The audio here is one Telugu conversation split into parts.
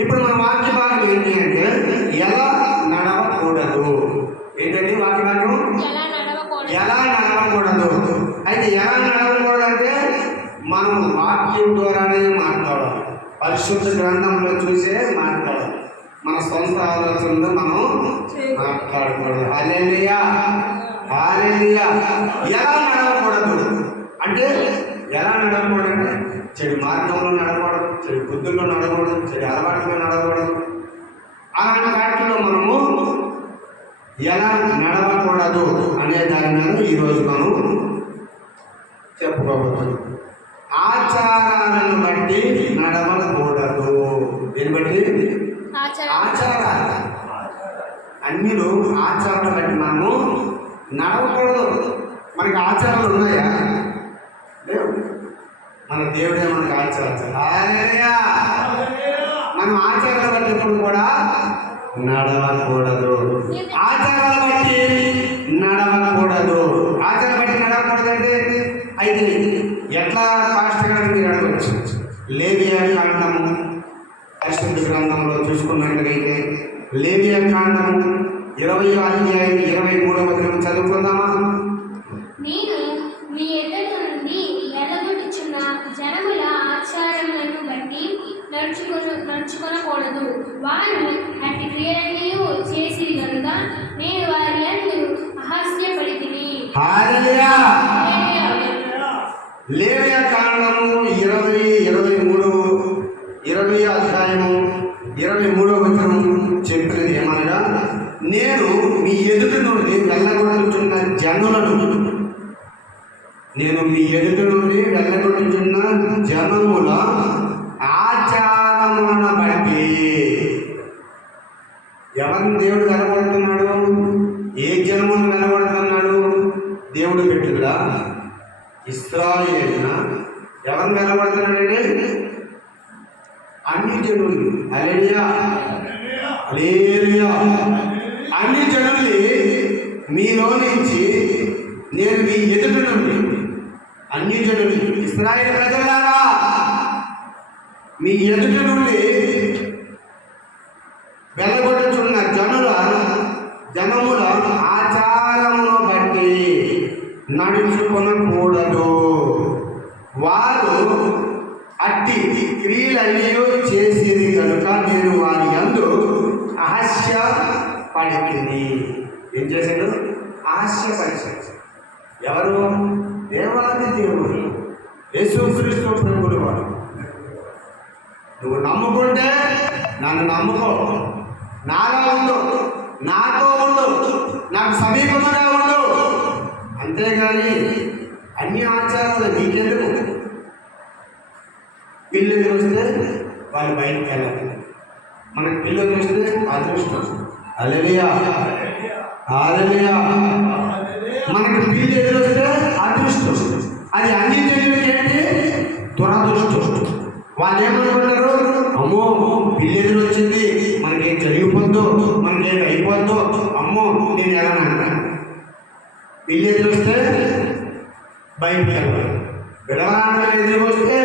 ఇప్పుడు మన వాక్య భాగం ఏంటి అంటే ఎలా నడవకూడదు. ఏంటండి వాక్య భాగం? ఎలా నడవకూడదు. అయితే ఎలా నడవకూడదు అంటే మనం వాక్యం ద్వారానే మాట్లాడాలి. పరిశుద్ధ గ్రంథంలో చూసే మాట్లాడాలి. మన సొంత ఆలోచనలు మనం మాట్లాడకూడదు. హల్లెలూయా హల్లెలూయా. ఎలా నడవకూడదు అంటే ఎలా నడవకూడదు అంటే చెడు మార్గంలో నడవకూడదు, చెడు బుద్ధుల్లో నడవకూడదు, చెడు అలవాటులో నడవకూడదు. అలాంటి వాటిలో మనము ఎలా నడవకూడదు అనే దాని మీద ఈరోజు మనం చెప్పుకోబోతున్నాం. ఆచారాలను బట్టి నడవకూడదు. దీన్ని బట్టి ఆచారాలు అన్నిలు ఆచారాలను బట్టి మనము నడవకూడదు. మనకి ఆచారాలు ఉన్నాయా? లేవు. మన దేవుడే మనకు ఆచారాలు. మనం ఆచారాల బట్టి ఎప్పుడు కూడా నడవకూడదు. ఆచారాల బట్టి నడవకూడదు. ఆచారాల బట్టి నడవకూడదు అంటే అయితే ఎట్లా పాస్టర్ గారు మీరు అడగవచ్చు. లేవియా కాండము పరిశుద్ధ గ్రంథంలో చూసుకున్నట్లయితే లేవియా కాండము 20వ అధ్యాయం 23వ వచనం చదువుకుందామా? నేను మీ ఎదుట నుండి వెళ్ళగొట్టుచున్న జనముల ఆచారములను బట్టి నడుచుకొనకూడదు. వారు అట్టి క్రియలన్నీ చేసి కనుక నేను వారి యందు అహాస్యపడితిని. హల్లెలూయా. లేవియా కాండము 20వ అధ్యాయము 23వ వచనం చెప్పినది ఏమనగా, నేను మీ ఎదుట నుండి వెళ్ళగొట్టుచున్న జనముల ఆచారములను బట్టి. ఎవరిని దేవుడు వెలగొడుతున్నాడు? ఏ జనమును వెలగొడుతున్నాడు? దేవుడు పెట్టుదా ఇశ్రాయేలున ఎవరిని వెలగొడుతున్నాడండి? అన్ని జనులు. హల్లెలూయా హల్లెలూయా. అన్ని జనులు మీలో నుంచి నేను మీ ఎదుట నుండి, అన్ని జనులు ఇశ్రాయేలు ప్రజలారా మీ ఎదుట నుండి వెళ్ళగొట్టుచున్న జనముల ఆచారమును బట్టి నడుచుకొనకూడదు. వారు అట్టి క్రియలన్నీ చేసేది కనుక నేను వారి యందు అహాస్యపడితిని. ఏం చేశాడు? ఆహాస్యపరిచాడు. ఎవరు? దేవాది దేవుడు యేసుక్రీస్తు ప్రభువుల వారు. నువ్వు నమ్ముకుంటే నన్ను నమ్ముకో, నాలో ఉండు, నాతో ఉండు, నాకు సమీపంగా ఉండు. అంతేగాని అన్ని ఆచారాలు నీకెందుకు? పిల్లలు వస్తే వాళ్ళు బయటకు వెళ్ళాలి. మనకి పిల్లలు వస్తే అదృష్టం. హల్లెలూయా హల్లెలూయా. మనకి పిల్లి ఎదురొస్తే అదృష్టం. అది అన్ని జనులకి ఏంటి? దురదృష్టం. వాళ్ళు ఏమనుకుంటారు? అమ్మో పిల్లి ఎదురు వచ్చింది, మనకేం జరిగిపోద్దు, మనకేం అయిపోద్దు, అమ్మో నేను ఎలా అంటాను. పిల్లి ఎదురు వస్తే బయటికి వెళ్ళాలి. విడవరాండ్రులు ఎదురు వస్తే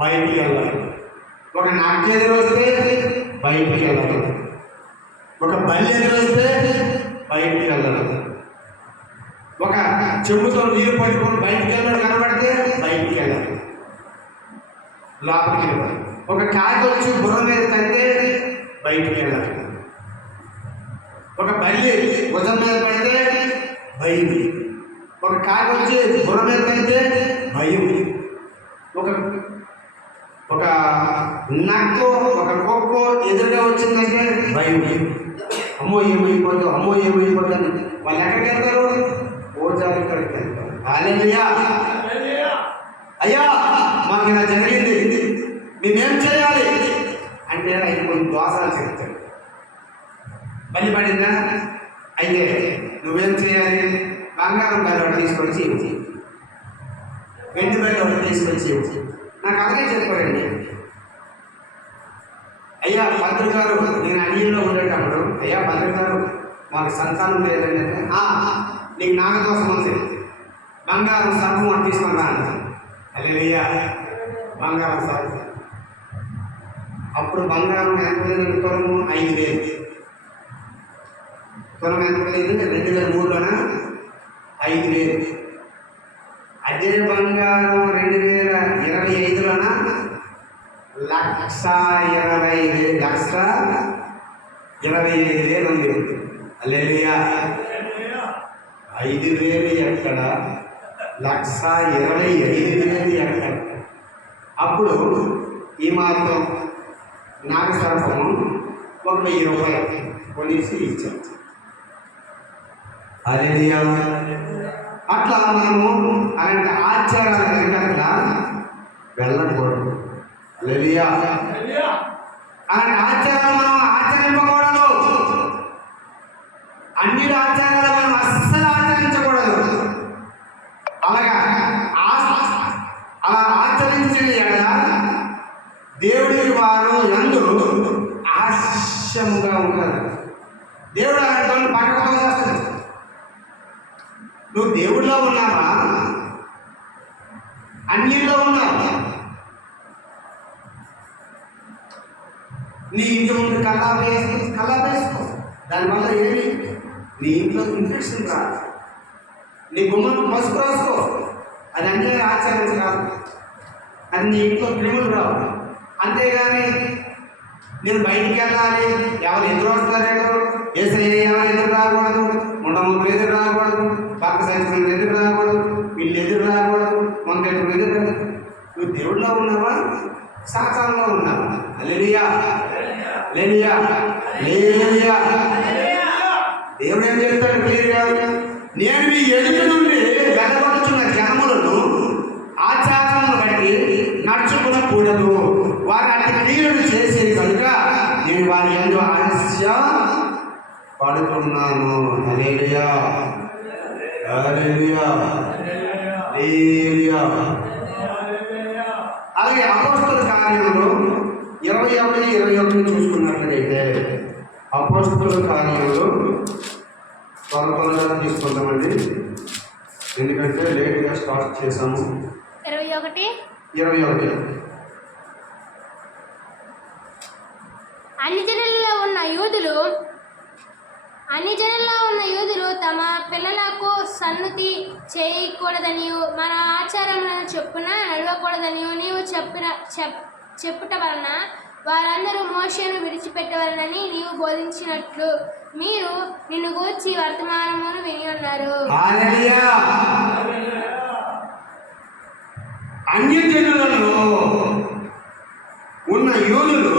బయటికి వెళ్ళాలి. ఒక నక్క ఎదురు వస్తే బయటికి వెళ్ళాలి. ఒక బల్లి ఎదురు వస్తే బయటికి వెళ్ళాలి. ఒక చెంబుతో నీరు పట్టుకొని బయటికి వెళ్ళాడు కనబడితే బయటికి వెళ్ళాలి, లోపలికి వెళ్ళాలి. ఒక కాకి వచ్చి బుర్ర మీద తంటే బయటికి వెళ్ళాలి. ఒక బల్లి భుజం మీద పడితే భయం. ఒక కాకి వచ్చి బుర్ర మీద తంటే భయం. ఒక నక్కో ఒక కుక్కో ఎదురుగా వచ్చిందంటే భయం. అమ్మో ఏమైపోద్దు, అమ్మో ఏమైపోద్దు అని వాళ్ళు ఎక్కడికి వెళ్తారు? ఓజాలు ఇక్కడికి వెళ్తారు. హల్లెలూయా. అయ్యా మాకు ఇలా జరిగింది, మేమేం చేయాలి అంటే ఆయన కొన్ని దోషాలు చెప్తాడు. బలి పడిందా? అయితే నువ్వేం చేయాలి? బంగారం బలి ఒకటి తీసుకొచ్చి ఇవ్వు, వెండి బలి ఒకటి తీసుకొచ్చి ఇవ్వు. నాకు అలాగే చెప్పారండి. అయ్యా భద్రు గారు, నేను అన్నిలో ఉండేటప్పుడు అయ్యా భద్రు గారు మాకు సంతానం లేదండి అంటే, నీకు నాగదోషం ఉంది, బంగారం సర్పం అని తీసుకుని రా. హల్లెలూయా బంగారం సర్పం. అప్పుడు బంగారం ఎంత ఉండేది? తులము 5,000. తులం ఎంత ఉండేది? 2003లోన 5,000. అదే బంగారం 2025లోన 1,25,000 ఉంది. హల్లెలూయా. 5,000 ఎక్కడ, 1,25,000 ఎక్కడ? అప్పుడు ఈ మాత్రం నాగసర్పము ఒక 1,000 రూపాయలు కొనేసి ఇచ్చాం. హల్లెలూయా. అట్లా మనము అలాంటి ఆచారాల వెనకాల వెళ్ళకూడదు. హల్లెలూయా. అలాంటి ఆచారాలు మనం ఆచరింపకూడదు. అన్ని ఆచారాలు మనం అస్సలు ఆచరించకూడదు. అలాగా అలా ఆచరించిన ఎడల దేవుడి వారు యందు హాస్యముగా ఉంటారు. దేవుడు అలాంటి పక్కతో చేస్తాడు. నువ్వు దేవుడిలో ఉన్నావా? అన్నిలో ఉన్నావా? నీ ఇంటి ముందు కల్లాపేసుకో. దానివల్ల ఏమి? నీ ఇంట్లో ఇన్ఫెక్షన్ రాదు. నీ గుమ్మకు పసుపు రాసుకో. అది అంటే ఆచారం కాదు. అది నీ ఇంట్లో క్రిములు రావు. అంతేగాని నేను బయటికి వెళ్ళాలి, ఎవరు ఎదురు వస్తారేమో, ఏసయ్య ఎవరు ఎదురు రాకూడదు, ముండములు ఎదురు రాకూడదు, పక్క సంచులు ఎదురు రాకూడదు, వీళ్ళు ఎదురు రాకూడదు, మొందెట్లు ఎదురు రాకూడదు. నువ్వు దేవుడిలో ఉన్నావా? సాతానులో ఉన్నావా? హల్లెలూయా. హల్లెలూయా. హల్లెలూయా. దేవుడు ఏం చెప్తాడు క్లియర్గా? నేను మీ ఎదుట నుండి వెలగొట్టుచున్న జనములను ఆచారములను బట్టి నడుచుకునకూడదు. వారి అతి క్రియలు చేసేది కనుక నేను వారి యందు ఆలస్య పడుతున్నాను. హల్లెలూయా. హల్లెలూయా. హల్లెలూయా. అలాగే అపోస్తలుల కార్యంలో 21 చూసుకున్నట్లయితే అపోస్తలుల కార్యంలో త్వరగా తీసుకుంటామండి, ఎందుకంటే లేట్గా స్టార్ట్ చేసాము. 21 అన్ని జనుల్లో ఉన్న యూదులు తమ పిల్లలకు సన్నుతి చేయకూడదనియు మన ఆచారములను చొప్పున నడవకూడదనియు నీవు చెప్పుట వలన వారందరూ మోషేను విడిచిపెట్టవలనని నీవు బోధించినట్లు మీరు నిన్ను గూర్చి వర్తమానమును విని ఉన్నారు. అన్య జనులలో ఉన్న యూదులు